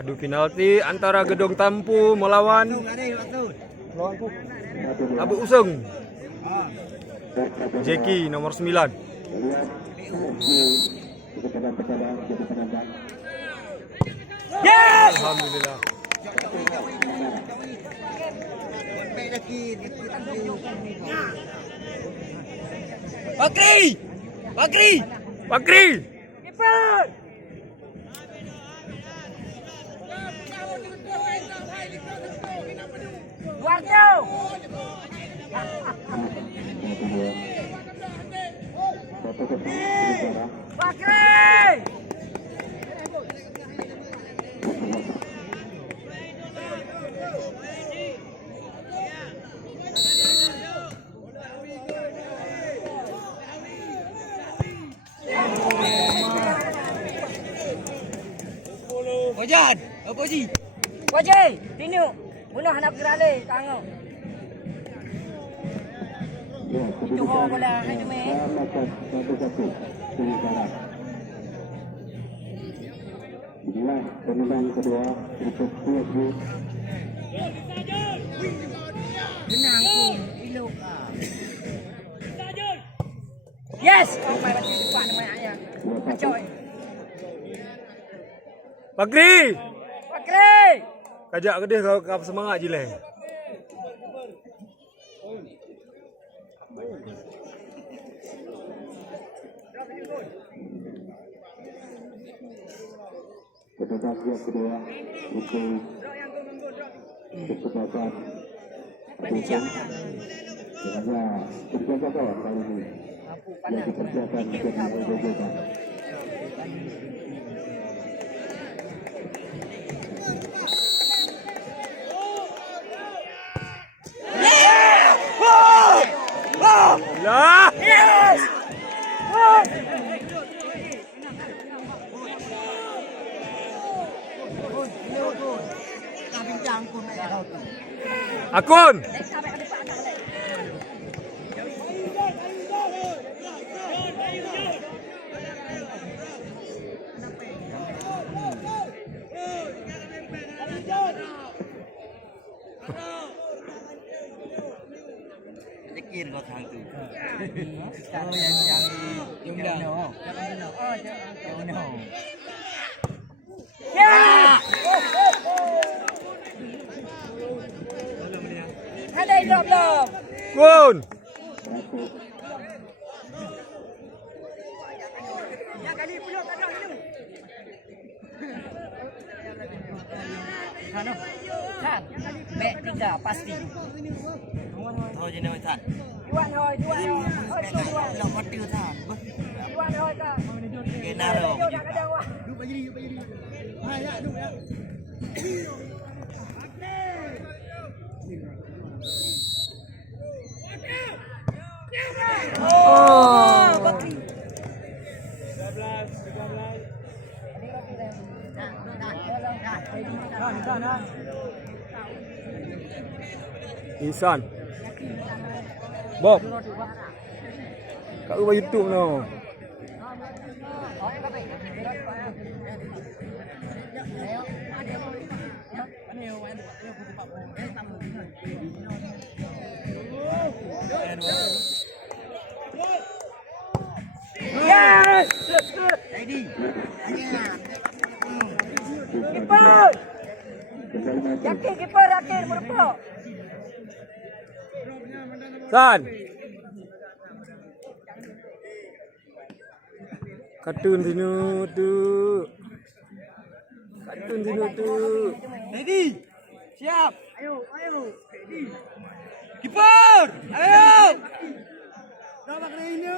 Adu penalti antara Gedung Tampu melawan Abu Useng. Jeki nomor 9. Yes! Alhamdulillah. Bakri! Bakri! Bakri. Kiper! Duarto! Bakri! Wajan, apa sih? Wajai, tinu, bunuh anak gerale, tango. Itu ho bola, itu me. Inilah pemenang kedua untuk PSG. Benang pun, pilu. Yes, kau main baju depan nama ayah. Coy. Bakri. Bakri! Kajak ke dia kau semangat je leh. Petugas yang kedua untuk kesempatan hanya berjaga kawan kali ini yang dikerjakan dengan berbeda. Lah. Yes! Akun. Kir kau thang tu. Oh yang jumlah. Oh jumlah. Ya! Ada hidup belum? Kun. Yang kali belum ada ni. Kan? Kan. Baik 3 pasti. Thôi je nói thật. Duan thôi. Ôi Duan. Lo mất tiêu thật. Duan thôi ta. Cái nào đâu. Đu bây đi. Hai lại đu ya. Oh, Bakri. 13. Insan. Bob. Kat rumah YouTube no. Yes! Ready. Kiper. Yakin kiper yakin berapa? San. Kartun sini tu. Ready. Siap. Ayo. Ready. Kiper. Ayo. Dah Bakri ini.